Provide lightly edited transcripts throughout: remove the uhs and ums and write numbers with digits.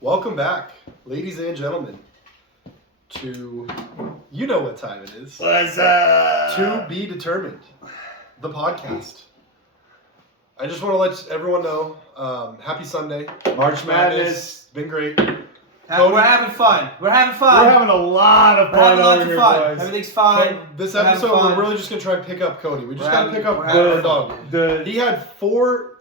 Welcome back, ladies and gentlemen, to you know what time it is. What's up? To be determined, the podcast. I just want to let everyone know, happy Sunday. March Madness. Been great. We're having fun. We're having fun. We're having a lot of We're fun having lots over of here, fun. boys. Everything's fine. This We're having episode, fun. we're really just going to try and pick up Cody. We just We're got to having- pick up we're our having dog. fun. He had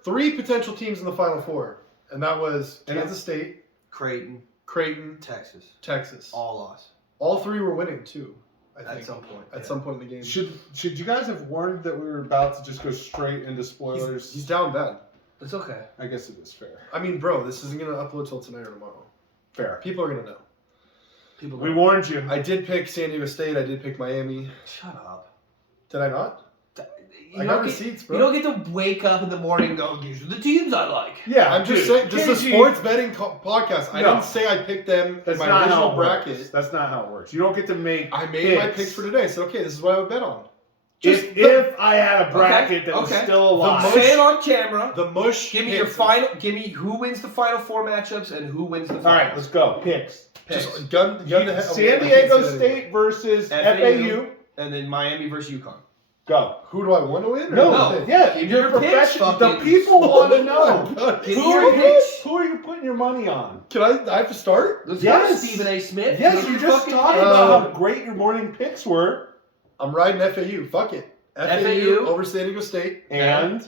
three potential teams in the Final Four, and that was Kansas State, Creighton, Creighton, Texas. Texas. All lost. All three were winning, too, I think. At some point. At some point in the game. Should you guys have warned that we were about to just go straight into spoilers? He's down bad. It's okay. I guess it is fair. I mean, bro, this isn't going to upload till tonight or tomorrow. Fair. People are going to know. People We don't- warned you. I did pick San Diego State. I did pick Miami. Shut up. Did I not? You I don't got get- receipts, bro. You don't get to wake up in the morning and go, these are the teams I like. Yeah, I'm just dude, saying, this is a KG sports betting podcast. I No. didn't say I picked them in That's my not how original it bracket. works. That's not how it works. You don't get to make. I made my picks for today. I said, okay, this is what I would bet on. If I had a bracket that was okay. still alive. most- Say it on camera. The mush. Give me your hits. final. Give me who wins the final four matchups and who wins the All finals. right, let's go. Picks. Just gun to head. San Diego State versus FAU. And then Miami versus UConn. Go. Who do I want to win? Or No. what? Yeah, Give me you're your picks, professional. The fucking- people want to know. Oh my God. Give Who me your are, picks. who are you putting your money on? Can I have to start? Let's Yes. go, Stephen A. Smith. Yes, Give you your just fucking talked picks. about how great your morning picks were. I'm riding FAU. Fuck it. FAU over San Diego State. And,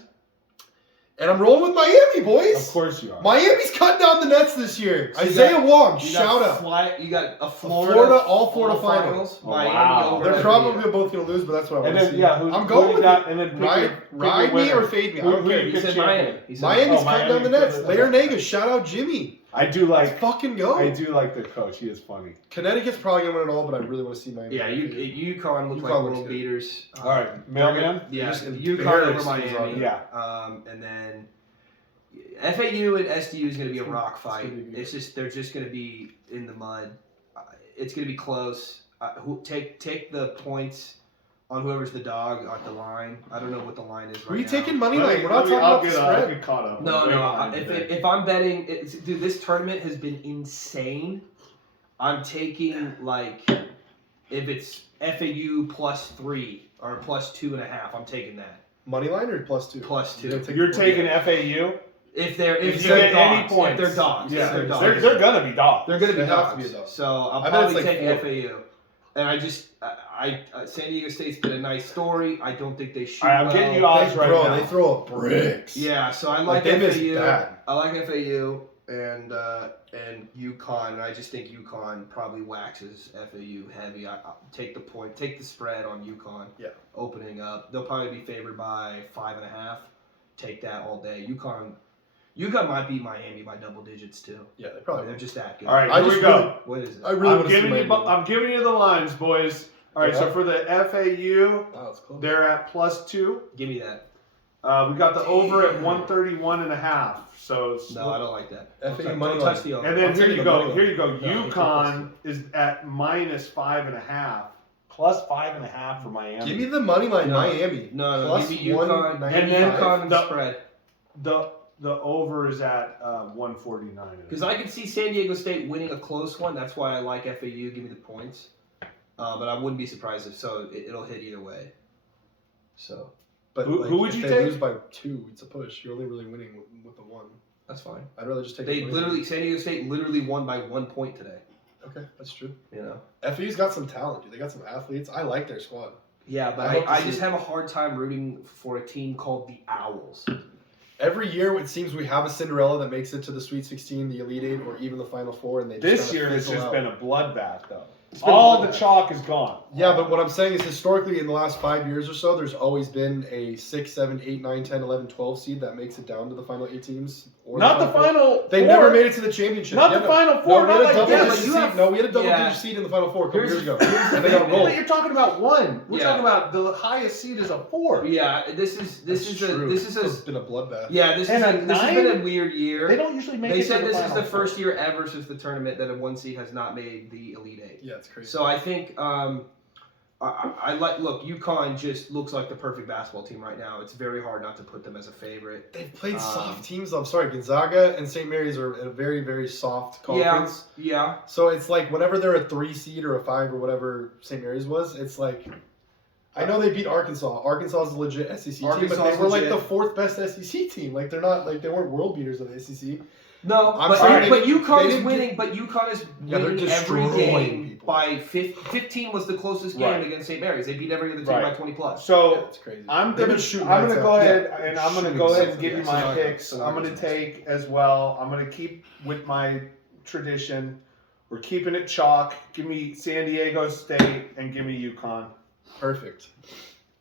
And I'm rolling with Miami, boys. of course you are. Miami's cutting down the Nets this year. So you Isaiah got- Wong, You shout got out. You got a All Florida finals. Oh, Miami wow. over They're FAU. probably both going to lose, but that's what I And want to then, see. yeah, I'm going with that, it. and then pick Ride, your- pick your ride me winner. or fade me. I Who- don't who care. you He pick said champion? Miami. He said Miami's Oh, cutting down the Miami. Nets. Layer Nega, shout out Jimmy. I do Let's like. fucking go. I do like the coach. He is funny. Connecticut's probably going to win it all, but I really want to see Miami. Yeah, UConn look UConn like looks world good. beaters. All right, mailman. Yeah, Just UConn embarrassed over was Miami. on Yeah. And then FAU and SDU is going to be a rock It's fight. gonna be good. It's just they're just going to be in the mud. It's going to be close. Take the points on whoever's the dog at the line. I don't know what the line is right Who are you now. taking money line? We're not talking I'll about the spread. get caught up. No, Wait no. on today. If I'm betting, dude, this tournament has been insane. I'm taking like if it's FAU +3 or +2.5, I'm taking that Money line or +2? +2. You're taking FAU. If they're If you they're get any dogs, points. if they're dogs, Yeah, if they're dogs, they're gonna be dogs. They're gonna be They have to dogs. be a dog. So I'll I bet probably it's like take 4. FAU. And I just, San Diego State's been a nice story. I don't think they shoot All right, I'm well. getting you odds right Bro, now. they throw up bricks. Yeah, so I Like, like they miss FAU. bad. I like FAU and UConn. And I just think UConn probably waxes FAU heavy. I'll take the point, take the spread on UConn. Yeah. Opening up, they'll probably be favored by 5.5. Take that all day. UConn might beat Miami by double digits too. Yeah, they probably They're will. just that good. All right, I here just we go. What is it? I really I'm want to see giving you. Miami. I'm giving you the lines, boys. All right, Yeah. so for the FAU, Wow, it's close. they're at +2. Give me that. We got the over at 131.5. So No, I don't like that. FAU Don't money touch line. the over. and then I'm here taking you the go. money Here you go. Yeah, UConn is at -5.5. +5.5 for Miami. Give me the money line, No. Miami. No, Plus give me UConn. And 195. then UConn and the- spread. the over is at 149. Because I can see San Diego State winning a close one. That's why I like FAU. Give me the points. But I wouldn't be surprised if so. It'll hit either way. So But Who would if you they take? lose by 2, it's a push. You're only really winning with the 1. that's fine. I'd rather just take They the money literally line. San Diego State literally won by 1 point today. Okay, that's true. You know. FAU's got some talent, dude. They got some athletes. I like their squad. Yeah, but I hope to I see just it. have a hard time rooting for a team called the Owls. Every year, it seems we have a Cinderella that makes it to the Sweet 16, the Elite 8, or even the Final Four, and they just This kinda year has fizzle just out. been a bloodbath, though. It's been a All the bloodbath. chalk is gone. Yeah, but what I'm saying is historically in the last 5 years or so, there's always been a 6, 7, 8, 9, 10, 11, 12 seed that makes it down to the final 8 teams. Or Not the Four. final. They four. never made it to the championship. Not Yeah, the no. Final Four. No, Not we like had a Yeah, double but digit you seed. have- No, we had a double yeah. digit seed in the Final Four a couple Here's- years ago. here's the And they got thing. But rolled. you're talking about one. We're Yeah. talking about the highest seed is a 4. Yeah, this is That's true. this is It's a been a bloodbath. yeah this And is a this has 9? been a weird year. They don't usually make They it to said the this is Final the Four. first year ever since the tournament that a 1 seed has not made the Elite 8. Yeah, it's crazy. So I think I like. Look, UConn just looks like the perfect basketball team right now. It's very hard not to put them as a favorite. They've played soft teams. I'm sorry, Gonzaga and St. Mary's are in a very, very soft conference. Yeah. So it's like whenever they're a 3 seed or a 5 or whatever St. Mary's was, it's like I know they beat Arkansas. Arkansas is a legit SEC team, but Arkansas they is were like legit. the 4th best SEC team. Like they're not like they weren't world beaters of the SEC. No, I'm but, sorry, but they UConn is didn't winning. But UConn is Yeah, they're winning every destroying game people. by 15 was the closest game Right. against St. Mary's. They beat every other team Right. by 20 plus. So Yeah, it's crazy. I'm They've gonna been shooting I'm lights gonna out. go ahead Yeah. and I'm gonna Shooting go ahead lights and give out. you Yeah, my Sonaga. picks. I'm gonna Sonaga's take as well. I'm gonna keep with my tradition. We're keeping it chalk. Give me San Diego State and give me UConn.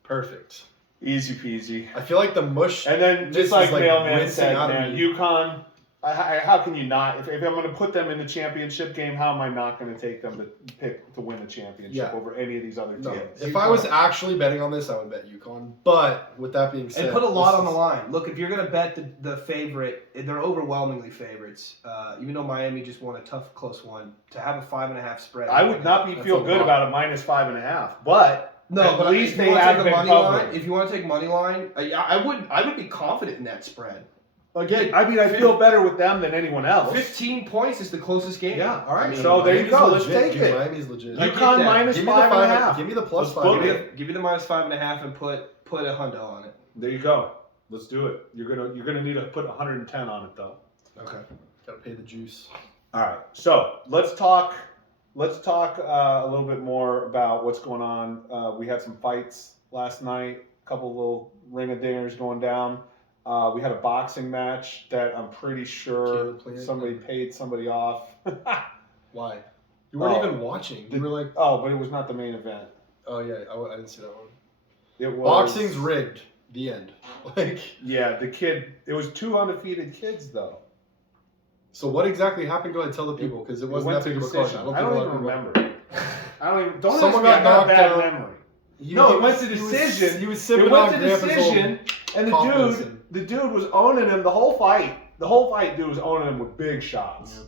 Perfect. Easy peasy. I feel like the mush. And then This just like is, like, Mailman rinsing said, out of man, me. UConn. How can you not? If I'm going to put them in the championship game, how am I not going to take them to pick to win a championship Yeah. over any of these other No, teams? if I was actually betting on this, I would bet UConn. But with that being said, And put a lot this on the is- line. Look, if you're going to bet the favorite, they're overwhelmingly favorites. Even though Miami just won a tough, close one, to have a 5.5 spread. I would not That's feel a good lot. about a -5.5, but No, at but least if they you want to have take a been money covering. line, if you want to take money line, I would be confident in that spread. Again, I mean, I feel better with them than anyone else. 15 points is the closest game. Yeah, all right. I mean, So there you Miami's go. Let's legit, take dude. it. Miami's legit. I get UConn that. minus Give me the 5.5. Give me the plus Let's five. book Give it. me the minus 5.5 and put a hundo on it. There you go. Let's do it. You're gonna need to put 110 on it though. Okay. Gotta pay the juice. All right. So let's talk. Let's talk a little bit more about what's going on. We had some fights last night. A couple little ring-a-dingers going down. We had a boxing match that I'm pretty sure Caleb played. somebody paid somebody off. Why? You weren't Oh. even watching. You were like, Oh, but it was not the main event. oh yeah, I didn't see that one. It was Boxing's rigged. The end. Like, Yeah, the kid. It was 2 undefeated kids though. so what exactly happened? Go ahead, tell the people because it wasn't went that to big of a decision. question. I don't think a even lot of people- remember. I don't even. Don't Someone ask me, I got knocked bad out. memory. No, it went to decision. He was It sipping went on to Grandpa's decision, and cough medicine. the dude was owning him the whole fight. The whole fight, dude was owning him with big shots. Yeah.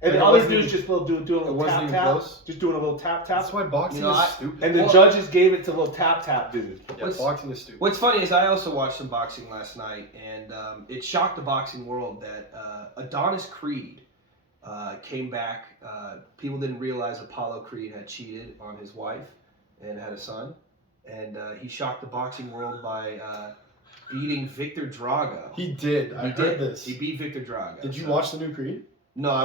And Like, the it other wasn't dude's even- just doing a it little wasn't tap even tap, close? just doing a little tap tap. That's why boxing You know, is I- stupid. And the Well- judges gave it to little tap tap dude. Yeah, What's- boxing is stupid. What's funny is I also watched some boxing last night, and it shocked the boxing world that Adonis Creed came back. People didn't realize Apollo Creed had cheated on his wife and had a son, and he shocked the boxing world by beating Victor Drago. He did. I He heard did. this. He beat Victor Drago. Did you so- watch the new Creed? No, I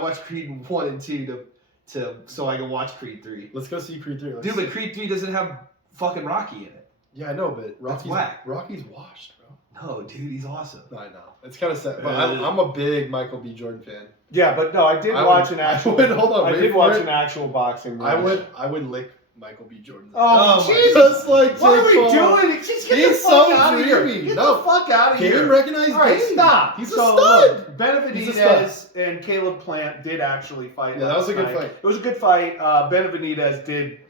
watched Creed 1 and 2 to so I can watch Creed 3. Let's go see Creed 3. Let's Dude, see. but Creed 3 doesn't have fucking Rocky in it. Yeah, I know, but whack. Rocky's washed, bro. No, dude, he's awesome. No, I know. It's kind of sad. But I'm a big Michael B. Jordan fan. Yeah, but no, I did I watch would- an actual. I would- hold on, I wait did for watch it. an actual boxing match. I would lick Michael B. Jordan. Oh, my Jesus! Just like What are we Jake Paul. doing? Just get He's the fuck so out of here! dreamy. Get No. the fuck out of Can't here! even recognize All right, Dame. stop. He's So, a stud. look, Benavidez He's a and Caleb Plant did actually fight. Yeah, that was a good last night. fight. It was a good fight. Benavidez did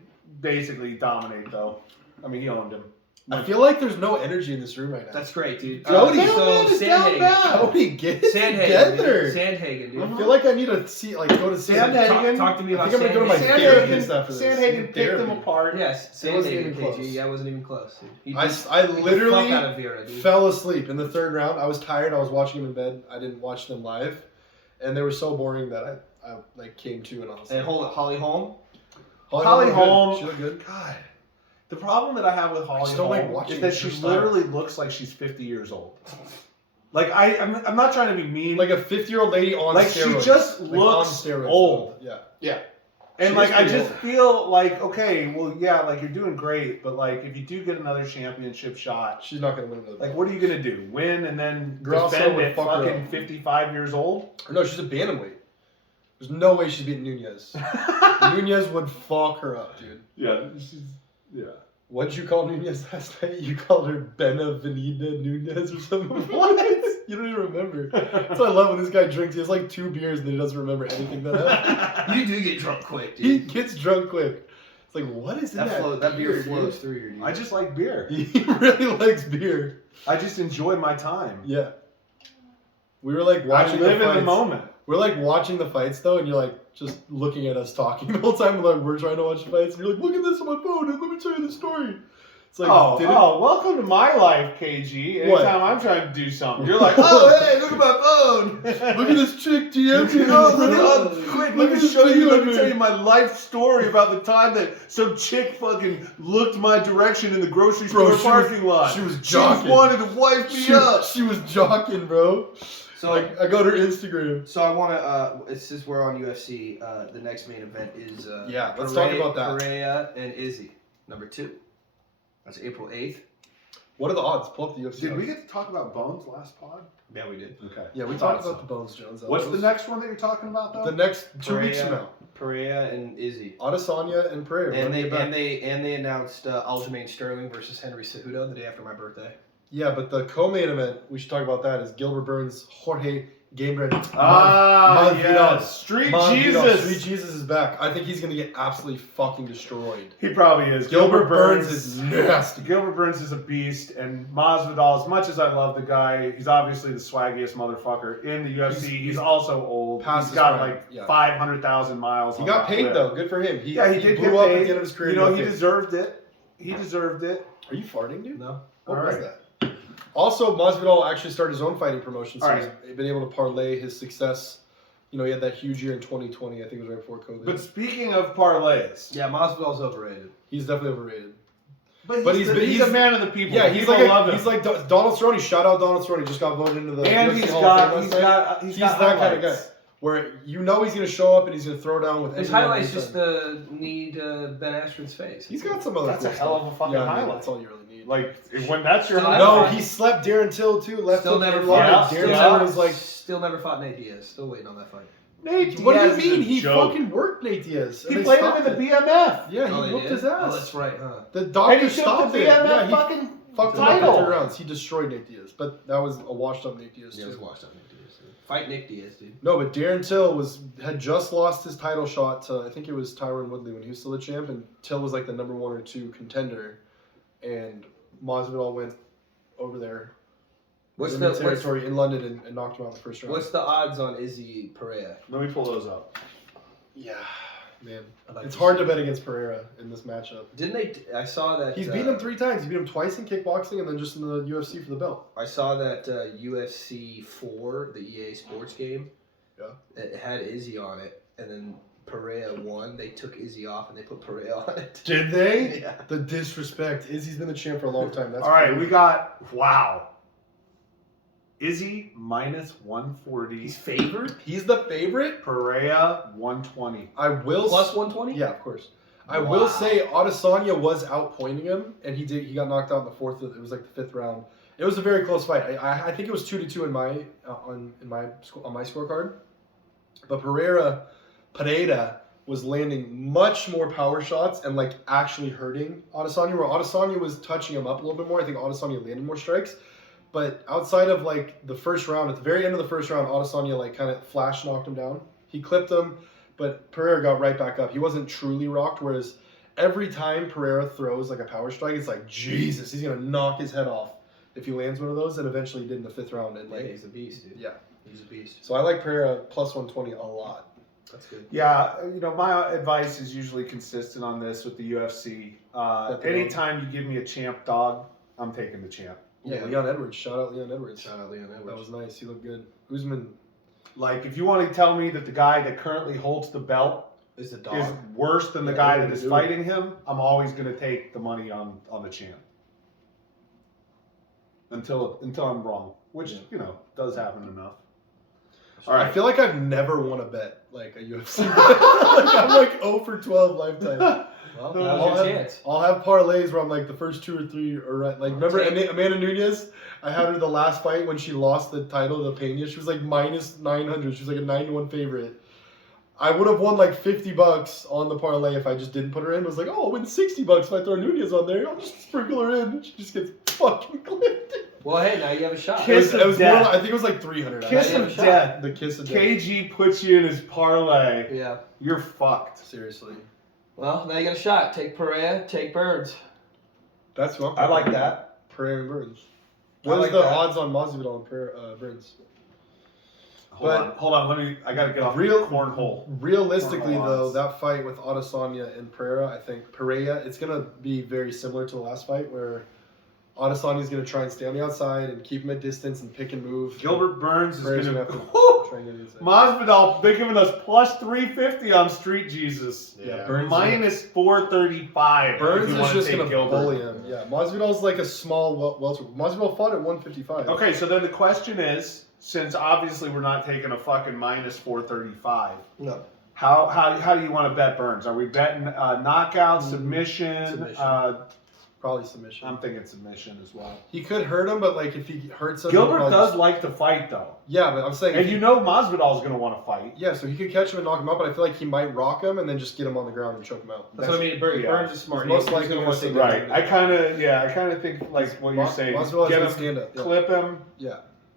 basically dominate, though. I mean, he owned him. I feel like there's no energy in this room right now. That's great, dude. Jody, so is down Sandhagen. bad. Cody, get it Sandhagen, together. dude. Sandhagen, dude. I feel like I need to see, like, go to see. Sandhagen. Talk to me I about think I'm gonna go to my Sandhagen. therapist after this. Sandhagen picked Therapy. them apart. Yes, It wasn't Sandhagen, even close. KG. Yeah, it wasn't even close. Dude. He I beat the fuck literally out of Vera, dude. fell asleep in the third round. I was tired. I was watching them in bed. I didn't watch them live, and they were so boring that I like came to and I was And like, hold it, Holly Holm. Holly looked Holm- good. She looked good. God. The problem that I have with Holly just don't like Holm watching is that she her style. literally looks like she's 50 years old. Like I'm not trying to be mean. Like a 50-year-old lady on Like, steroids. she just Like, looks on steroids, old. Yeah. And She like is I pretty just old. feel like, okay, well, yeah, like you're doing great, but like if you do get another championship shot, She's not gonna win another. like what are you gonna do? Win and then Grasso defend would it? fuck her Fucking up. 55 years old. No, she's a bantamweight. There's no way she's beating Nunez. Nunez would fuck her up, dude. Yeah. What'd you call Nunez last night? You called her Benavenida Nunez or something? What? You don't even remember. That's what I love when this guy drinks. He has like 2 beers and then he doesn't remember anything that happened. You do get drunk quick, He dude. gets drunk quick. It's like, what is in That beer dude? flows through your dude. I just like beer. He really likes beer. I just enjoy my time. Yeah. We were like I watching live the in fights. the moment. We're like watching the fights though, and you're like just looking at us talking the whole time. Like we're trying to watch the fights, and you're like, look at this on my phone, and let me tell you the story. It's like, welcome to my life, KG. What? Anytime I'm trying to do something, you're like, oh, hey, look at my phone. look at this chick DM me. Quick, Look let at me this show you, video let of me me. tell you my life story about the time that some chick fucking looked my direction in the grocery Bro, store parking lot. She was She jogging. wanted to wipe me up. She was jogging, bro. So Like I got her Instagram. So I want to, since we're on UFC, the next main event is Yeah, let's talk about that. Pereira and Izzy, number 2. That's April 8th. What are the odds? Pull up the UFC. Did we odds. get to talk about Bones last pod? Yeah, we did. Okay. Yeah, we Thought talked so. about the Bones Jones. What's the next one that you're talking about, though? The next 2 weeks from now. Pereira and Izzy. Adesanya and Pereira. And running they it back. and they announced Aljamain Sterling versus Henry Cejudo the day after my birthday. Yeah, but the co-main event we should talk about that is Gilbert Burns, Jorge Gamebred. Yes. Street Jesus. Street Jesus is back. I think he's gonna get absolutely fucking destroyed. He probably is. Gilbert Burns is nasty. Gilbert Burns is a beast, and Masvidal, as much as I love the guy, he's obviously the swaggiest motherfucker in the UFC. He's also old. past He's his got prime, like yeah. 500,000 miles. He on got that paid whip. though. Good for him. He He did blew get up paid. at the end of his career. You know, He he got paid. deserved it. He deserved it. Are you farting, dude? No. What All was right. that? Also, Masvidal actually started his own fighting promotion, so All he's been able to parlay his success. You know, he had that huge year in 2020. I think it was right before COVID. But speaking of parlays, Yeah, Masvidal's overrated. he's definitely overrated. but he's he's a man of the people. Yeah, he's People like love him. He's like Donald Cerrone. Shout out Donald Cerrone. Just got voted into the and UFC he's Hall of Fame got last night. he's He's got that kind of highlights. guy. Where you know he's gonna show up and he's gonna throw down with. His anyone highlight's anytime. just the knee to Ben Askren's face. He's got some other. That's cool a hell stuff. of a fucking yeah, I mean, highlight. That's all you really need. Like when that's your Still highlight. No, never- he slept Darren Till too. Left Still hook never and fought. locked. Yeah, Darren yeah. Till was like. Still never fought Nate Diaz. Still waiting on that fight. Nate What do Diaz is you mean? a He joke. fucking worked Nate Diaz. and He they played him stopped in the it. BMF. Yeah, he Oh, they whooped did? his ass. Oh, that's right, huh? The And doctor he took stopped the it. BMF Yeah, he fucking fucked him up in title. 3 rounds. He destroyed Nate Diaz, but that was a washed up Nate Diaz Yeah, I was too. watching Nate Diaz. Dude. Fight Nick Diaz, dude. No, but Darren Till had just lost his title shot to I think it was Tyron Woodley when he was still the champ, and Till was like the number 1 or 2 contender, and Masvidal went over there. What's in the territory in London and knocked him out in the first round. what's the odds on Izzy Pereira? Let me pull those up. Yeah, man, I'd like it's to hard see to bet against Pereira in this matchup. Didn't they? I saw that He's beaten him 3 times. He beat him twice in kickboxing and then just in the UFC for the belt. I saw that UFC 4, the EA Sports game. Yeah. It had Izzy on it, and then Pereira won. They took Izzy off and they put Pereira on it. Did they? Yeah. The disrespect. Izzy's been the champ for a long time. That's All right, crazy. we got Izzy minus 140. He's favored. He's the favorite. Pereira 120. I will Plus 120. Yeah, of course. I Wow. will say Adesanya was outpointing him, and he got knocked out in the 4th. It was like the 5th round. It was a very close fight. I think it was 2-2 in my on my scorecard. But Pereira was landing much more power shots and like actually hurting Adesanya. Where Adesanya was touching him up a little bit more. I think Adesanya landed more strikes. But outside of like the first round, at the very end of the first round, Adesanya like kind of flash knocked him down. He clipped him, but Pereira got right back up. He wasn't truly rocked. Whereas every time Pereira throws like a power strike, it's like Jesus, he's gonna knock his head off if he lands one of those. And eventually he did in the 5th round. And Yeah, like he's a beast, dude. yeah, He's a beast. so I like Pereira plus 120 a lot. That's good. Yeah, you know, my advice is usually consistent on this with the UFC. Let them Anytime you give me a champ dog, I'm taking the champ. Yeah, Leon Edwards. Shout out Leon Edwards. Shout out Leon Edwards. That was nice. He looked good. Usman. Like, if you want to tell me that the guy that currently holds the belt Is the dog. is worse than the Yeah, guy what that are is you doing? fighting him, I'm always going to take the money on the champ. Until I'm wrong, which, Yeah. you know, does happen enough. All right. I feel like I've never won a bet like a UFC bet. Like, I'm like 0 for 12 lifetime. Well, I'll now's your have, chance. I'll have parlays where I'm like the first 2 or 3 are right. Like remember Take- Amanda Nunes? I had her the last fight when she lost the title to Pena. She was like minus 900. She was like a 9-1 favorite. I would have won like $50 on the parlay if I just didn't put her in. I was like, oh, I'll win $60 if I throw Nunes on there. I'll just sprinkle her in. She just gets fucking clipped. Well, hey, now you have a shot. Kiss It was of more death. like, I think it was like 300. Kiss Yeah, of shot. death. The kiss of death. KG puts you in his parlay. Yeah. You're fucked. Seriously. Well, now you got a shot. Take Pereira, take Burns. That's what I'm I like thinking. that. Pereira and Burns. I What is like the that. odds on Masvidal and Burns? Hold on. I gotta get off Real- cornhole. Realistically, Cornhole though, odds. that fight with Adesanya and Pereira, I think Pereira, it's gonna be very similar to the last fight where Adesanya's gonna try and stay on the outside and keep him at distance and pick and move. Gilbert Burns is Pereira's gonna. have to try and get inside. Masvidal, they're giving us plus 350 on Street Jesus. Yeah, Burns- Minus 435. Burns if you is wanna just take gonna Gilbert. bully him. Yeah, Masvidal's like a small welter. Masvidal fought at 155. Okay, so then the question is, since obviously we're not taking a fucking minus 435, No. how do you want to bet Burns? Are we betting knockout, submission? Submission. Probably submission. I'm thinking submission as well. He could hurt him, but like if he hurts him, Gilbert he'll probably does just- like to fight though, Yeah, but I'm saying, and if you he- know Masvidal's going to want to fight. yeah, so he could catch him and knock him out, but I feel like he might rock him and then just get him on the ground and choke him out. That's what I mean. Burns, yeah. Burns is smart. He's most He's likely gonna gonna want to sit take down. Right. I kind of think like what you're saying. Masvidal is Get gonna him, stand up. Yeah. clip him, Yeah.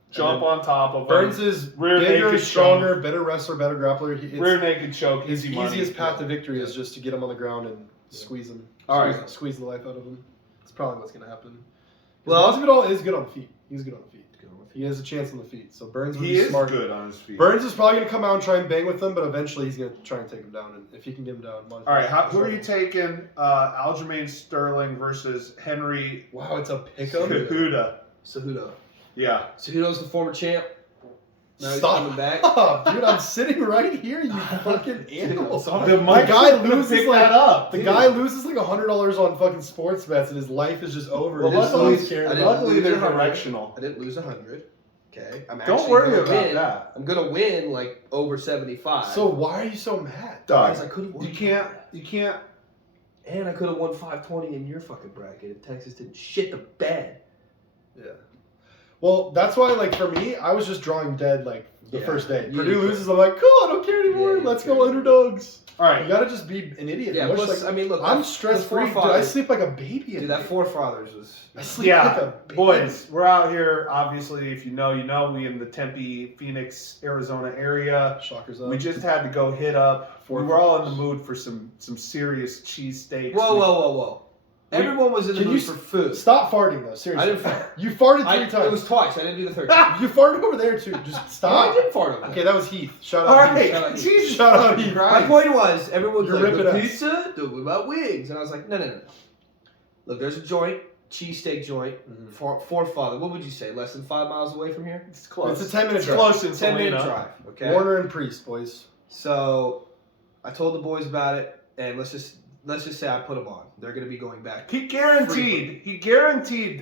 jump And on top of him. Burns is Rear bigger, naked stronger, better wrestler, better grappler. rear naked choke. His Easy money. easiest path to victory is just to get him on the ground and squeeze him. All right. Squeeze the life out of him. That's probably what's gonna happen. Well- Masvidal is good on the feet. He's good on the feet. He has a chance on the feet. So Burns would He be is smart. good on his feet. Burns is probably gonna come out and try and bang with him, but eventually he's gonna try and take him down. And if he can get him down, All right, who are you taking? Aljamain Sterling versus Henry Wow, it's a pick'em. Cejudo. Cejudo. Yeah. Cejudo's the former champ. Now he's Stop. coming back. Dude, I'm sitting right here, you fucking animal. The guy loses pick like- that up. The dude. guy loses like $100 on fucking sports bets, and his life is just over. Well, He just luckily- stops caring I about didn't it. Luckily, lose they're 100. directional. I didn't lose 100. Okay. I'm Don't actually worry gonna about win. that. I'm gonna win like over 75. So why are you so mad? Dog, because I could have won. you can't. And I could have won 520 in your fucking bracket if Texas didn't shit the bed. Yeah. Well, that's why, like, for me, I was just drawing dead, like, the Yeah. first day. You Purdue didn't loses, I'm like, cool, I don't care anymore. Yeah, you Let's care. go underdogs. All You right. gotta just be an idiot. Yeah. Much Plus, like- I mean, look, I'm that- stress the free, dude. I forefathers- sleep like a baby. Dude, that forefathers was. I sleep like Yeah, a baby. boys, we're out here. Obviously, if you know, you know. We in the Tempe, Phoenix, Arizona area. Shockers up. We just had to go hit up. Four We were all in the flavors. mood for some serious cheesesteaks. Whoa, whoa, whoa, whoa! Everyone was in the Can mood you for food. Stop farting, though. Seriously. I didn't fart. You farted I, three times. it was twice. I didn't do the third time. You farted over there, too. Just No, I stop. didn't fart over there. Okay, that was Heath. Shout All out Heath. right, Shut up. Jesus, Shout out fucking Heath. Christ. My point was, everyone's You're like, ripping the us. pizza? Dude, what about wings? And I was like, no. Look, there's a joint, cheesesteak joint, Mhm. forefather. What would you say? Less than 5 miles away from here? It's close. It's a 10-minute It's drive. close in 10-minute Salina. drive. Okay. Warner and Priest, boys. So, I told the boys about it, and let's just say I put them on. They're gonna be going back. He guaranteed.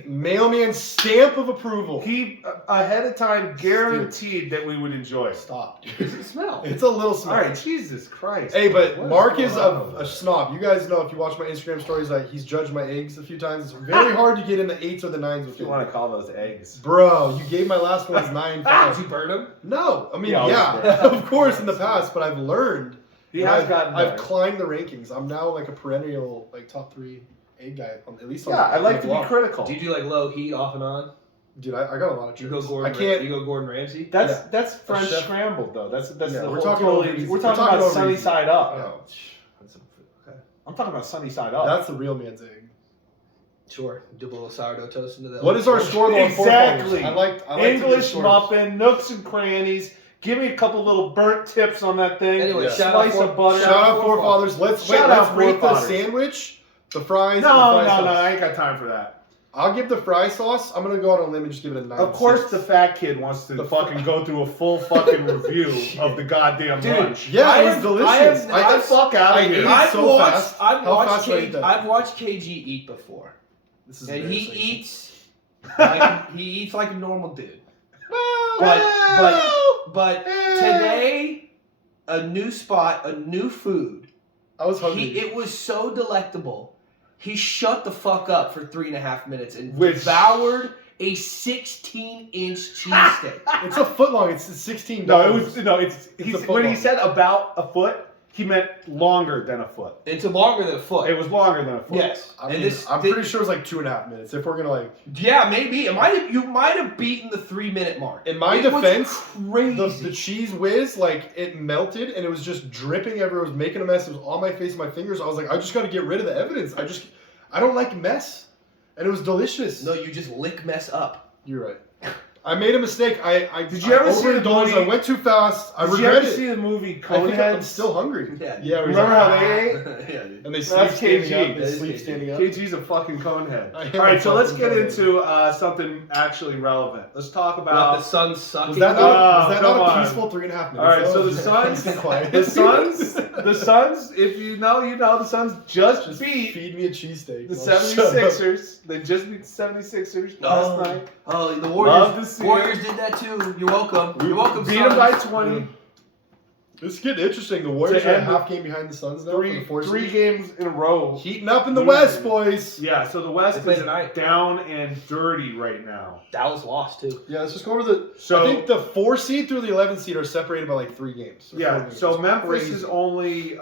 Mailman stamp of approval. He ahead of time guaranteed that we would enjoy. Stop, dude. Does it smell? It's a little All small. right, Jesus Christ. Hey, but What Mark going is on over a there? snob. You guys know if you watch my Instagram stories, like he's judged my eggs a few times. It's very hard to get in the 8s or the 9s with If you him. want to call those eggs. Bro, you gave my last ones 9-5. Did you burn them? No, I mean, Yeah, yeah, obviously. of course in the past, but I've learned. He And has I've, gotten I've better. climbed the rankings. I'm now like a perennial like top 3 egg guy, at least. On Yeah, the, I like on to the be block. critical. Do you do like low heat off and on? Dude, I got a lot of You tricks. go Gordon. I can't. You go Gordon Ramsay. That's French chef. scrambled though. That's Yeah, the we're whole talking totally- over easy. We're We're talking talking about over sunny easy. side up. Oh, That's okay. I'm talking about sunny side up. that's the real man's egg. Sure. Dip a little sourdough toast into that. What is our score though? on Four Exactly. Fathers? I like English muffin, nooks and crannies. Give me a couple little burnt tips on that thing. Anyway, Yeah. shout out Slice Four- of butter. Shout out Four Fathers. Let's Shout let's out rate the Forefathers. sandwich, the fries. No, and the fry sauce. I ain't got time for that. I'll give the fry sauce. I'm gonna go out on a limb and just give it a 9. Of course, the fat kid wants to The fucking go through a full fucking review of the goddamn Dude, lunch. Yeah, I it was have- delicious. I have- Get the fuck out I of ate here. it. I've so watched. fast. I've How watched. fast did I eat that? I've watched KG eat before, This is and he embarrassing. eats. He eats like a normal dude. But today, a new spot, a new food. I was hungry. It was so delectable. He shut the fuck up for 3.5 minutes and Which- devoured a 16-inch cheesesteak. It's a foot long. It's $16. It's a when he foot said about a foot, he meant longer than a foot. It's longer than a foot. It was longer than a foot. Yes. I And mean, this- I'm pretty sure it was like 2.5 minutes. If we're gonna like, Yeah, maybe. You might have beaten the 3-minute mark. in my It was defense, crazy. the cheese whiz, like it melted and it was just dripping everywhere. It was making a mess. It was on my face and my fingers. I was like, I just got to get rid of the evidence. I don't like mess, and it was delicious. No, you just lick mess up. You're right. I made a mistake. Did you ever see the overindulged. movie- I went too fast. I Did you regret ever it. see the movie I think I'm Coneheads? still hungry. Yeah. Yeah. Remember how they ate? Yeah, dude. And they sleep That's standing KG. up. They That is sleep KG. standing up. KG's a fucking conehead. I am All right, a so let's fucking get conehead. into something actually relevant. Let's talk About about the Suns sucking. Was that Oh, not come a on. peaceful 3.5 minutes? All right, so though? the Suns, Stay quiet. the Suns. If you know, you know. The Suns just beat Feed me a cheesesteak. the I'll shut up. 76ers. They just beat the 76ers last night. Oh, the Love to see Warriors did that too. You're welcome. You're welcome. Beat them by Suns. 20. This is getting interesting. The Warriors To are a end half game behind the Suns now. for the fourth Three seed. games in a row. Heating up in the Losing. West, boys. Yeah, so the They West play is tonight. down and dirty right now. Dallas lost too. Yeah, let's just go over the. So- I think the 4 seed through the 11 seed are separated by like 3 games. or 4 Yeah, games. so It's Memphis crazy. is only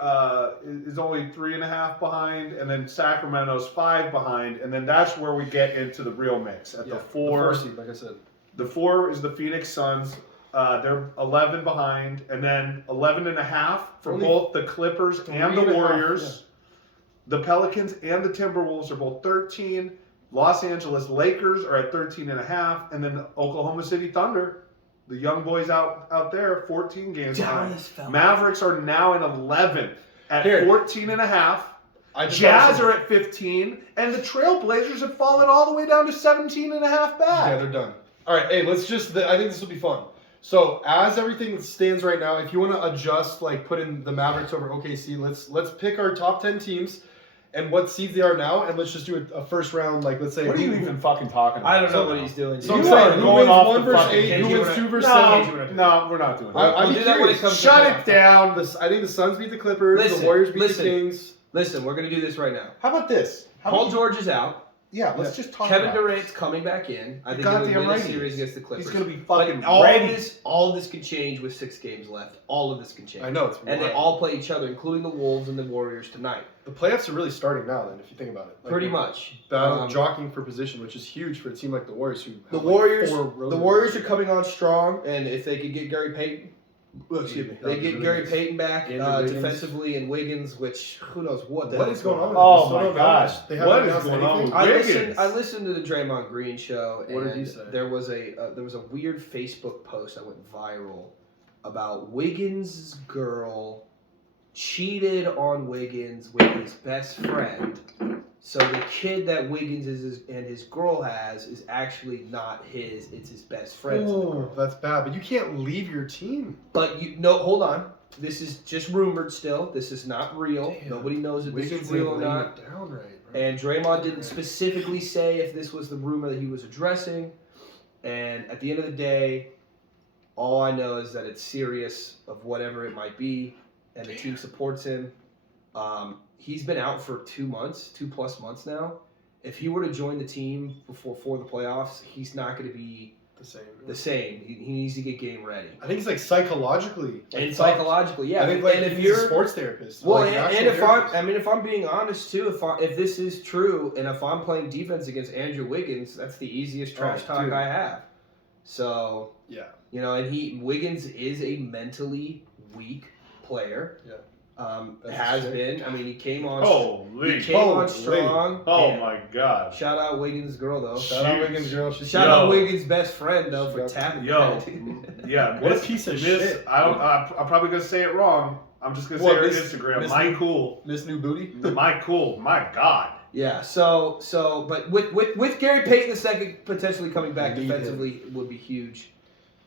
3.5 behind, and then Sacramento's 5 behind, and then that's where we get into the real mix. At Yeah, the 4, seed, like I said. the 4 is the Phoenix Suns. They're 11 behind, and then 11.5 for Only both the Clippers and the 3.5, Warriors. The Pelicans and the Timberwolves are both 13. Los Angeles Lakers are at 13.5, and then the Oklahoma City Thunder, the young boys out there, 14 games behind. Dallas fell. Maveriks are now in 11th at Here. 14.5. I just Jazz wanna are at 15, and the Trailblazers have fallen all the way down to 17.5 Yeah, back. they're done. All right, hey, let's just. I think this will be fun. So as everything stands right now, if you want to adjust, like put in the Mavericks over OKC, let's pick our top 10 teams and what seeds they are now, and let's just do a first round. Like let's say. What are you even fucking talking about? I don't know what he's doing. So I'm You saying are who going wins off 1 the versus fucking 8, who KG wins when 2 I- versus No, 7. no, we're not doing that. I'd We'll be do that when it curious. comes to Shut playoff it down. I think the Suns beat the Clippers. Listen, the Warriors beat listen. the Kings. Listen, we're gonna do this right now. How about this? How Paul about, George is out. yeah, let's just talk Kevin about Durant's coming back in. I think Goddamn he'll win right the he series is. against the Clippers. He's going to be But fucking all ready. of this can change with 6 games left. All of this can change. I know it's And they wild. all play each other, including the Wolves and the Warriors tonight. The playoffs are really starting now. Then, if you think about it, Like, Pretty much. battle, Um, jockeying for position, which is huge for a team like the Warriors, who The have, like, Warriors, 4 road the wins. Warriors are coming on strong, and if they could get Gary Payton, Excuse me. they get Gary Payton back Andrew Wiggins. defensively, and Wiggins, which who knows what the What hell is going on? Oh Still my don't know. gosh. They haven't What is announced going on anything? with I Wiggins. listened to the Draymond Green show, and What did he say? there was a weird Facebook post that went viral about Wiggins' girl cheated on Wiggins with his best friend. So the kid that Wiggins and his girl has is actually not his; it's his best friend's. Oh, that's bad. But you can't leave your team. But hold on. This is just rumored still. This is not real. Damn. Nobody knows if this Wiggins is real or ain't laying not. it down right, bro. And Draymond didn't specifically say if this was the rumor that he was addressing. And at the end of the day, all I know is that it's serious of whatever it might be, and the team supports him. He's been out for 2+ months now. If he were to join the team for the playoffs, he's not going to be the same. the same. He needs to get game ready. I think it's like psychologically. And psychologically, yeah. I think like and if he's you're a sports therapist. well, like, an and actual if therapist. if I'm being honest too, if this is true, and if I'm playing defense against Andrew Wiggins, that's the easiest trash talk dude. I have. So Yeah. Wiggins is a mentally weak player. Yeah. That's Has sick. been. I mean, he came on. Holy. He came on Holy. strong. Oh Yeah. my god. Shout out Wiggins' girl though. Shout out Shoot. Wiggins, girl. She's Shout Yo. out Wiggins' best friend though for Yo. tapping. Yo. that. Yeah. What a Miss- piece of Miss- shit. I'm probably gonna say it wrong. I'm just gonna say What, her Miss- Instagram. Miss- My cool. Miss New Booty. My cool. My god. Yeah, so but with Gary Payton II potentially coming back Need defensively would be huge.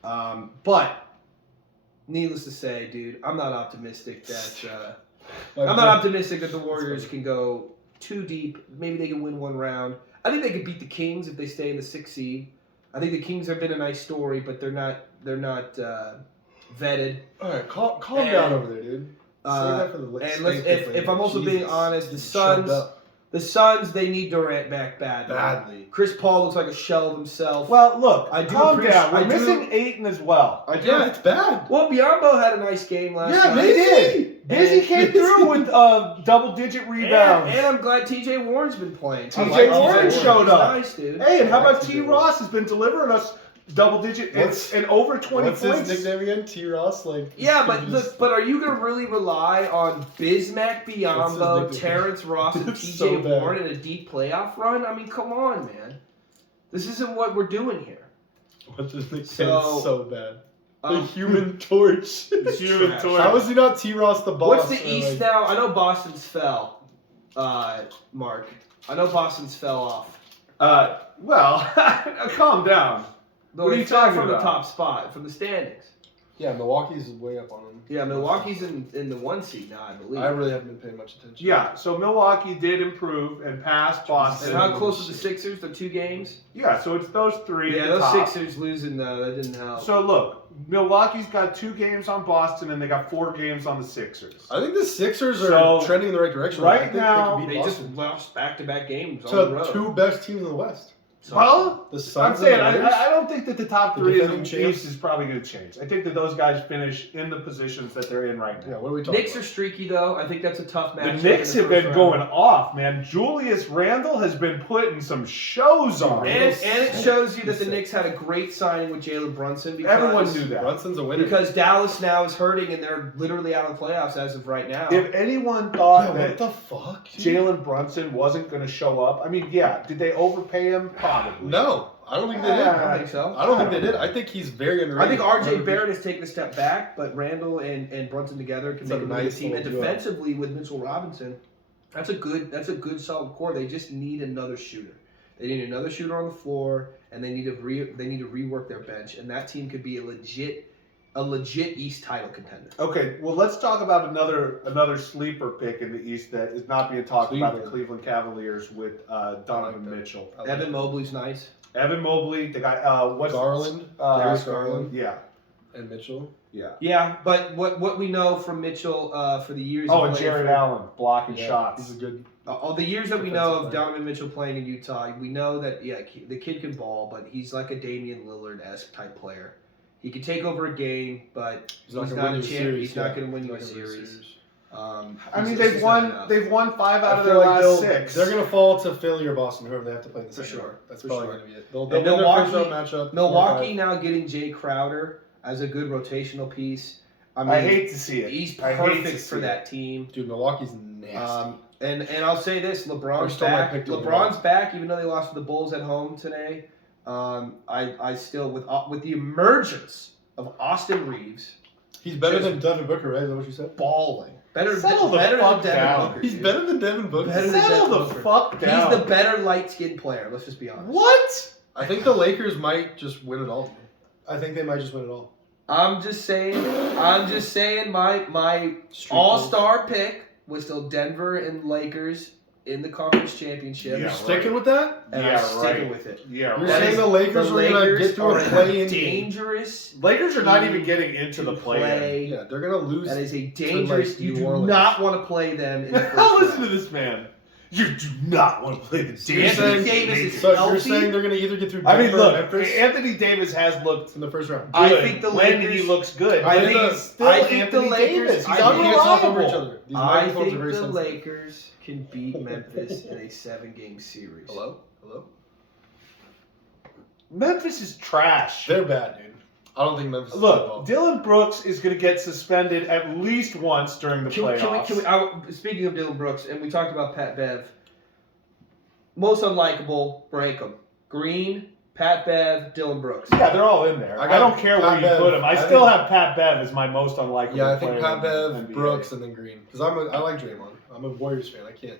But needless to say, dude, I'm not optimistic that the Warriors can go too deep. Maybe they can win one round. I think they could beat the Kings if they stay in the 6th seed. I think the Kings have been a nice story, but they're not vetted. All right, calm And, down over there, dude. Save that for the And if I'm also being honest, the He's shoved Suns. up The Suns, they need Durant back badly. badly. Chris Paul looks like a shell of himself. Well, look. I do calm appreciate- down. We're I do- missing Aiden as well. Yeah, it's bad. Well, Biombo had a nice game last Yeah, night. He did. Busy And- came through with double-digit rebounds. And I'm glad TJ Warren's been playing. TJ I like Warren TJ showed He's up. Nice, dude. Hey, and how I like about TJ T. Ross has been delivering us double-digit and over 20 What's points? his nickname again? T. Ross. Like. Yeah, but just- look, but are you gonna really rely on Bismack What's Biyombo, his nickname? Terrence Ross, and It's TJ so bad. Warren in a deep playoff run? I mean, come on, man. This isn't what we're doing here. Watching the kid So, is so bad. The Um, Human Torch. It's Human trash. Torch. How is he not T-Ross the boss? What's the or, East like- now? I know Boston's fell, Mark. I know Boston's fell off. Well, calm down. Though What are they you fell talking from the about? top spot, from the standings. Yeah, Milwaukee's way up on him. Yeah, Milwaukee's in the 1 seed now, I believe. I really haven't been paying much attention. Yeah, so Milwaukee did improve and passed Boston. And how close are the Sixers? They're 2 games. Yeah, so it's those three. Yeah, at the those top. Sixers losing that didn't help. So look, Milwaukee's got 2 games on Boston and they got 4 games on the Sixers. I think the Sixers are So, trending in the right direction. right I think now, they could they beat just Boston. lost back-to-back games on the To road. 2 best teams in the West. So- Well, The I'm Suns saying and the Lakers. I don't think that the top The 3 in the defending East champs. is probably going to change. I think that those guys finish in the positions that they're in right Yeah, now. what are we talking Knicks are about? streaky though. I think that's a tough The match. Knicks have been going off, man. Julius Randle has been putting some shows on. And it shows you that the Sick. Knicks had a great signing with Jalen Brunson because Everyone knew that. Brunson's a winner. Because Dallas now is hurting and they're literally out of the playoffs as of right now. If anyone yeah, thought what that the fuck? Jalen Brunson wasn't going to show up, I mean, yeah, did they overpay him? Probably. No, I don't think they did. I don't think so. I don't think they did. I think he's very underrated. I think RJ 100%. Barrett has taken a step back, but Randall and Brunson together can It's make a a nice nice team. And little duo. defensively with Mitchell Robinson, that's a good solid core. They just need another shooter. They need another shooter on the floor, and they need to rework their bench. And that team could be a legit East title contender. Okay, well, let's talk about another sleeper pick in the East that is not being talked about, the Cleveland. Cleveland Cavaliers with Donovan that. Mitchell. I like Evan it. Mobley's nice. Evan Mobley, the guy, what's Garland, Darius Darius Garland, Yeah, and Mitchell. yeah. Yeah, but what we know from Mitchell for the years. Oh, he and played Jared for- Allen blocking Yeah, shots. He's a good. All the years that we Defensive know of player. Donovan Mitchell playing in Utah, we know that the kid can ball, but he's like a Damian Lillard-esque type player. He can take over a game, but he's not, gonna win a you a champ. series, He's not yeah. going to win you a He's not gonna win series. I He's mean, just not enough. they've won 5 out I of feel their like last 6. they're gonna fall to Philly or Boston, whoever they have to play in the For second sure. round. That's For probably sure. gonna be it. They'll And win their first round Milwaukee- matchup. Milwaukee now getting Jay Crowder as a good rotational piece. I mean, I hate to see it. he's I hate to perfect see for it. that team. Dude, Milwaukee's nasty. And I'll say this: I LeBron's still might back. pick Dylan LeBron's Brooks. back, even though they lost to the Bulls at home today. I still with the emergence of Austin Reeves, He's better just- than Devin Booker, right? Is that what you said? balling better Settle the better fuck than Devin down. Booker. He's dude. better than Devin Booker. Better than Settle Devin the Booker. fuck down. He's the better light skinned player. Let's just be honest. What? I think the Lakers might just win it all. I think they might just win it all. I'm just saying. My Street all-star pick was still Denver and Lakers in the conference championship. You're Yeah, sticking right. with that? And Yeah, I'm sticking right. with it. Yeah, You're That saying is- the Lakers are gonna get through a play-in game? dangerous. Lakers are not even getting into the play. Yeah, they're gonna lose. That is a dangerous. like, You New do Orleans. not want to play them in the first Now listen to round. this man. You do not want to play the You're damn saying- Davis is So you're healthy? saying they're gonna either get through I Denver mean, or look, Memphis Anthony Davis has looked in the first round. I good think the when Lakers- he looks good. I but think- he's still I think Anthony the Lakers- Davis. He's I They think- can't talk over each unreliable. other. These I microphones are think very the sensitive. Lakers can beat Memphis in a 7-game series. Hello? Memphis is trash. They're bad, dude. I don't think Memphis. is good at all. Look, Dylan Brooks is going to get suspended at least once during the playoffs. Speaking of Dylan Brooks, and we talked about Pat Bev. Most unlikable, rank 'em. Green, Pat Bev, Dylan Brooks. Yeah, they're all in there. I I, got don't care where Pat you Bev. put him. I I still think- have Pat Bev as my most unlikely Yeah, I player think Pat in Bev, the NBA. Brooks, and then Green. Because I like Draymond. I'm a Warriors fan. I can't.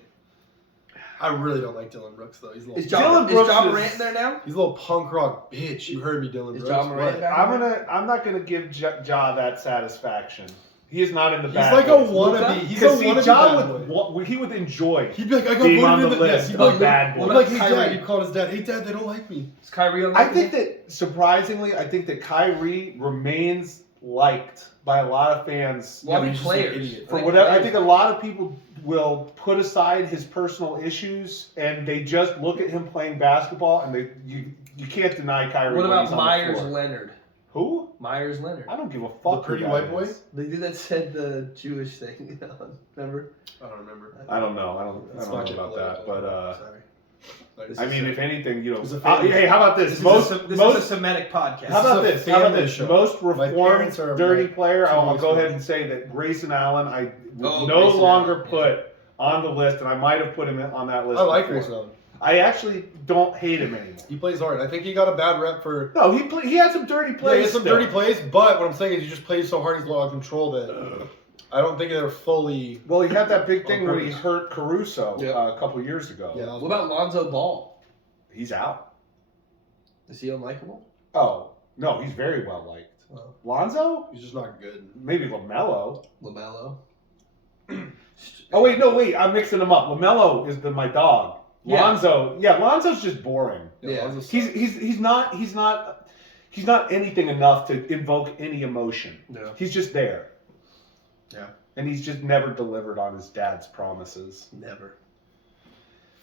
I really don't like Dylan Brooks though. He's a little. Is Dylan John Brooks Morant is- there now? He's a little punk rock bitch. You heard me, Dylan Is Brooks. John Morant What? back? I'm not gonna give Ja that satisfaction. He is not in the He's bad like a boys. wannabe. He's a Because see, wannabe Ja bad boy. would he would enjoy. He'd be like, I got being on voted the in the list He'd of be like, bad he'd boys. be like, hey Kyrie? dad. He called his dad. Hey dad, they don't like me. Is Kyrie on I that think team? that surprisingly, I think that Kyrie remains liked by a lot of fans. Well, I Yeah, think he's just an players. idiot. For whatever, I think a lot of people will put aside his personal issues and they just look at him playing basketball and you can't deny Kyrie. What when about he's on the Myers floor. Leonard? Who? Myers Leonard. I don't give a fuck. The who pretty that white boy? is. The dude that said the Jewish thing. Remember? I don't remember. I don't know. I don't Let's know not get about that. political. But Sorry. I mean, if anything, It's a family- hey, how about this? This Most is a Semitic podcast. How about This is this? a How about family this? show. Most My reformed parents are dirty like player. I'll 2 years go ahead old. and say that Grayson Allen I would Oh, no Grayson longer Allen, put on the list, and I might have put him on that list. I like before. Grayson Allen. I actually don't hate him anymore. He plays hard. I think he got a bad rep for. No, he had some dirty Yeah, plays. he had some still. dirty plays, but what I'm saying is he just plays so hard he's low on control that I don't think they're fully. Well, he had that big thing On when he purpose. hurt Caruso Yeah. a couple years ago. Yeah, that was What about Lonzo Ball? He's out. Is he unlikable? Oh, no, he's very well liked. Well, Lonzo? He's just not good. Maybe LaMelo. LaMelo. Oh, wait, I'm mixing them up. LaMelo is my dog. Yeah. Lonzo's just boring. Yeah. Lonzo's- He's not anything enough to invoke any emotion. No. He's just there. Yeah. And he's just never delivered on his dad's promises. Never.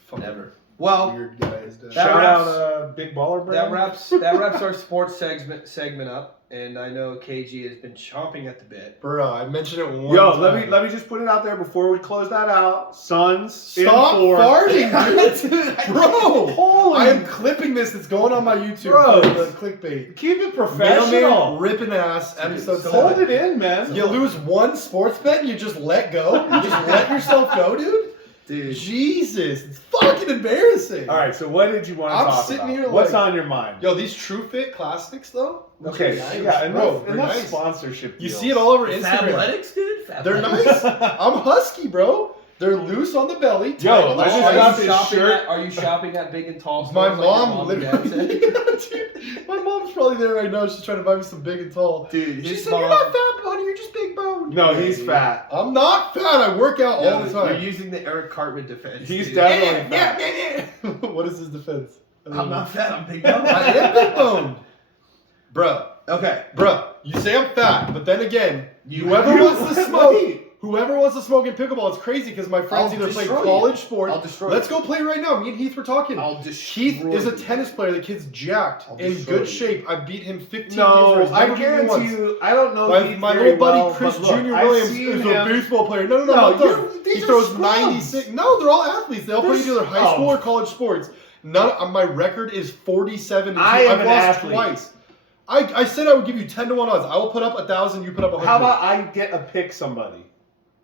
Fucking Never. Well, weird guy. His dad. That Shout wraps- out Big Baller that Brand. wraps our sports segment up, and I know KG has been chomping at the bit. Bro, I mentioned it one Yo, time. let me just put it out there before we close that out. Suns Stop in 4. farting, dude. Bro, Holy, I am clipping this. It's going on my YouTube. Bro. The clickbait. keep it Mailman professional. ripping ass. Episode Hold 7. it in, man. You lose one sports bet and you just let go? You just let yourself go, dude? Dude. Jesus, it's fucking embarrassing. All right, so what did you want to I'm talk sitting about? here What's like- on your mind? Yo, these True Fit Classics, though? Okay, Nice. yeah, Bro, enough they're nice. sponsorship. You deals. see it all over Fabletics, Instagram. dude. They're Fabletics. nice. I'm husky, bro. They're loose on the belly. tight Yo, on the I just arms. got this shirt. Are you shopping at Big and Tall? My stores like your mom and dad literally. said? Dude, my mom's probably there right now. She's trying to buy me some big and tall. Dude, She his said, mom. "You're not fat, buddy. You're just big boned." No, he's fat. I'm not fat. I work out all the You're time. using the Eric Cartman defense. He's dude. definitely Yeah, fat. yeah, yeah. What is his defense? I'm not fat. I'm big I bone. am big boned, bruh. Okay. Bruh, you say I'm fat, but then again, You- whoever you- wants to smoke, whoever wants to smoke in pickleball, it's crazy because my friends I'll either play destroy you. college sports. I'll destroy Let's you. go play right now. Me and Heath were talking. I'll destroy Heath is a you. tennis player. The kid's jacked, I'll in destroy good you. shape. I beat him 15 No, games. I guarantee you. I don't know. My, Heath my very little buddy well, Chris but look, Jr. I've Williams seen is him- a baseball player. No, No, I'm not you're- done. these He are throws scrubs. 96. No, they're all athletes. They all play They're either high school oh. or college sports. My record is 47 and 2. I am I've an lost athlete. twice. I said I would give you 10 to 1 odds. I will put up 1,000. You put up 100. How about I get a pick somebody?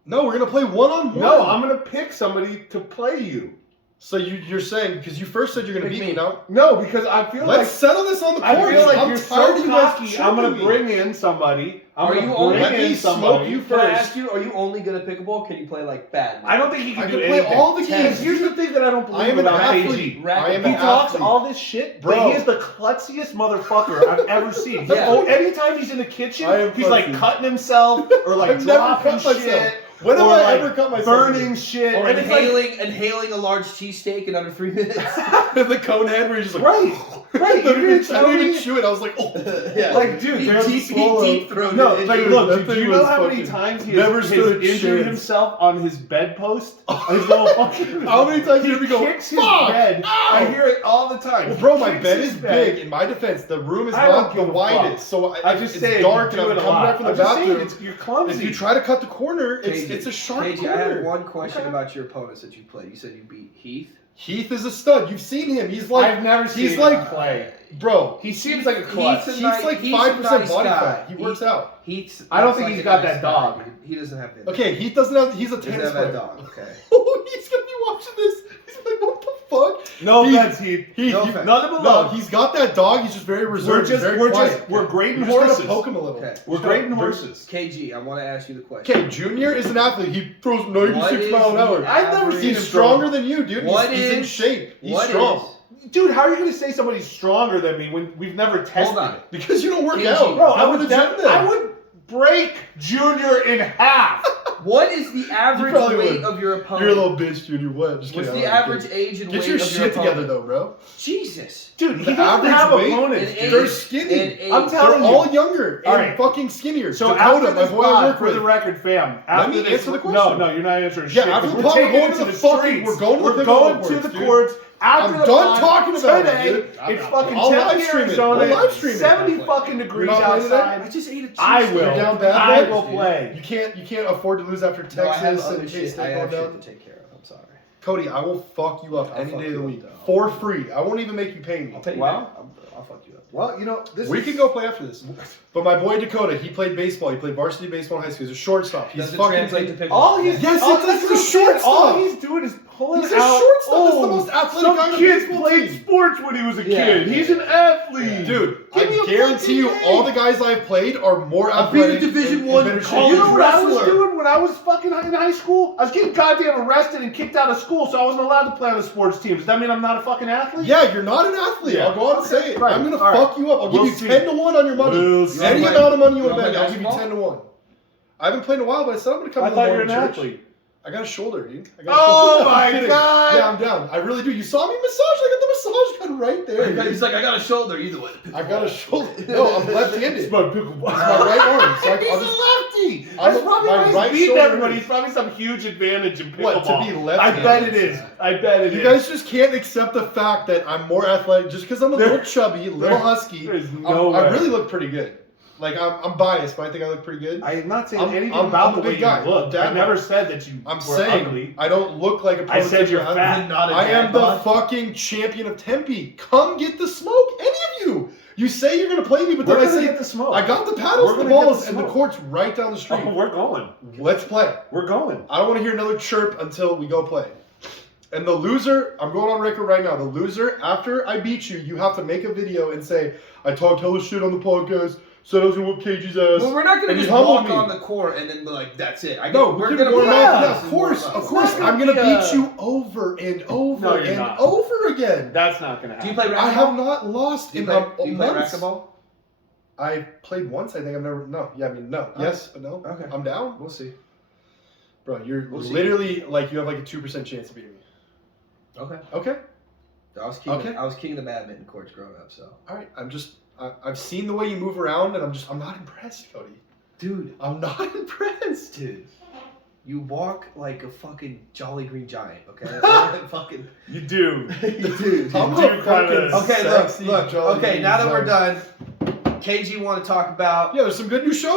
No, we're gonna play one-on-one. No, I'm gonna pick somebody to play you. So you're saying because you first said you're gonna Pick beat me me. now. No, because I feel Let's settle this on the like court. I feel like I'm you're tired of so you guys cocky. I'm gonna tripping me. bring in somebody. I'm Are gonna you only- Let bring me in smoke somebody. you Can I first. ask you, are you only good at pickleball? Can you play like bad? I don't think he can I do can play anything. all the games. Here's the thing that I don't I believe am an about athlete. KG. I am He an talks athlete. all this shit, Bro. but he is the klutziest motherfucker I've ever seen. Yeah. Oh, anytime he's in the kitchen, I am he's like klutzy. cutting himself or like I've never dropping cut myself. shit. When have or I like ever cut myself? burning shit. Or and it's like, inhaling a large cheesesteak in under 3 minutes. the cone head where you're just like, right, right. I You're gonna didn't tell even me. chew it. I was like, oh. Yeah. Like, dude, He there's deep, swallow. he deep throated No, it. like, Dude, look, that do thing you know was how many fucking- times he never has stood a injured chance. himself on his bedpost? His little fucking. How many times he did we go, kicks his "Fuck! bed. Ow!" I hear it all the time. Well, bro, He my kicks bed his is big. In my defense, the room is I don't not the give a widest, so I just it's say dark you and do I'm it a coming lot. back from the I'm just saying, bathroom. you're clumsy. If you try to cut the corner, KG, it's a sharp KG, corner. I have one question Okay. about your opponents that you played. You said you beat Heath. Heath is a stud. You've seen him. He's like, I've never seen he's him like, play. bro. He seems like a klutz. Heath's He's a like Heath's a 5% nice body guy. fat. He works out. Heath's I don't looks think like he's a got nice that guy, dog. dude. He doesn't have that. Okay, Heath doesn't have. He's a He doesn't tennis have that player. dog. Okay. Oh, he's gonna be watching this. He's like, what the fuck? No He- offense, Heath. Heath, No you- offense. Nothing but no, love. he's got that dog. He's just very reserved. We're grading You just gotta horses. poke him a little. Okay. We're grading horses. KG, I want to ask you the question. Okay, Junior is an athlete. He throws What 96 is miles an hour. the I've never average- seen He's him stronger than you, dude. What He's in is- shape. He's what strong. is- Dude, how are you going to say somebody's stronger than me when we've never tested on. it? Because you don't work KG. out. Bro, Go I to would, the gym then. I would break Junior in half. What is the average probably weight would. of your opponent? You're a little bitch, Junior. What? Just What's kidding. the I don't average think- age and Get weight your of shit your together, opponent? though, bro. Jesus. Dude, he The doesn't average have weight opponents. and dude. They're age- skinny. and age. I'm telling They're you. all younger All and right. fucking skinnier. So Dakota, after my this boy I pod, work for with. the record, fam. Let After me this, answer the question. No, you're not answering Yeah, shit. after 'cause the we're pod, taking we're it going to to the the fucking- streets. we're going to the We're pickleball going to courts, the dude. courts. After I'm the done pod talking about it, today. dude. It's fucking I'll 10 live in stream it. Arizona. We'll live stream it. 70 fucking degrees You're not playing today? outside. I just ate a cheese. I steak. will. You're down bad, I bro? will play. You can't afford to lose after No, I have Texas other and shit. K-State I going have down. shit to take care of. I'm sorry. Cody, I will fuck you up I'll any fuck day of you the up, week though. for free. I won't even make you pay me. I'll pay you Well, back. I'll fuck you up. Well, you know, We can go play after this. But my boy Dakota, he played baseball. He played varsity baseball in high school. He's a shortstop. He's Does it fucking translate to pickleball? All he's Yes, all, it does. that's He's a what I'm saying. All shortstop. he's doing is pulling He's a out. shortstop. That's the most athletic guy on Some the kid baseball played team. sports when he was a Yeah. kid. He's an athlete. Dude, Give me I a guarantee you, fucking all name. the guys I've played are more I beat a athletic. Division and I better shape college You know what I was wrestler. doing when I was fucking in high school? I was getting goddamn arrested and kicked out of school, so I wasn't allowed to play on the sports teams. Does that mean I'm not a fucking athlete? Yeah, you're not an athlete. Yeah. I'll go out and Okay, say it. right. I'm gonna All right. fuck you up. I'll We'll give you see. 10-1 on your money. We'll see. Any You amount of money you you want to wanna bet, play I'll give you basketball? 10-1. I haven't played in a while, but I said I'm gonna come I to the thought you were an morning church. athlete. I got a shoulder, dude. I got a Oh shoulder. my I'm kidding. God. Yeah, I'm down. I really do. You saw me massage? I got the massage gun right there. dude. He's like, I got a shoulder either way. I got a shoulder. No, I'm left-handed. It's It's my pickleball. my right arm. So He's I'll a just, lefty. I'm That's a- probably my why he's right beating shoulder everybody. is- It's probably some huge advantage in pickleball. What, to be I left-handed? bet it is. I bet it is. you guys just can't accept the fact that I'm more athletic just because I'm a little chubby, little husky. There's no I way. really look pretty good. Like I'm biased, but I think I look pretty good. I'm not saying I'm- anything I'm about a the way big guy. you look. Dad I never bod. said that you I'm were saying ugly. I don't look like a I said you're prototypical fat. athlete. Not a I am dad the bod. fucking champion of Tempe. Come get the smoke, any of you. You say you're gonna play me, but We're then I gonna say get the smoke. I got the paddles, We're the gonna get balls, the and the smoke. court's right down the street. Oh, we're going. Let's play. We're going. I don't want to hear another chirp until we go play. And the loser, I'm going on record right now. The loser, after I beat you, you have to make a video and say, I talked hella shit on the podcast, said I was gonna whoop KG's ass. Well, we're not gonna And you just humbled walk me. on the court and then be like, that's it. No, we're we're gonna warm up. practice Yeah, of and course, warm of up. course. It's not I'm gonna gonna be, beat you over and over No, you're and not. over again. That's not gonna happen. Do you play racquetball? I have not lost Do you in play, do you play months. racquetball? I played once. I think I've never. No, yeah, I mean no. Yes, but no. Okay. I'm down, We'll see. bro. You're We'll see. literally like you have like a 2% chance of beating me. Okay. Okay. I was king. Okay. I was king of the badminton courts growing up. So, All right. I've seen the way you move around, and I'm not impressed, Cody. dude, I'm not impressed. dude, you walk like a fucking Jolly Green Giant. Okay. Fucking. You do. Dude. I'm do a kinda- fucking Okay, sexy look. Jolly Okay, Green now that we're Giant. done, KG want to talk about. Yeah, there's some good new shows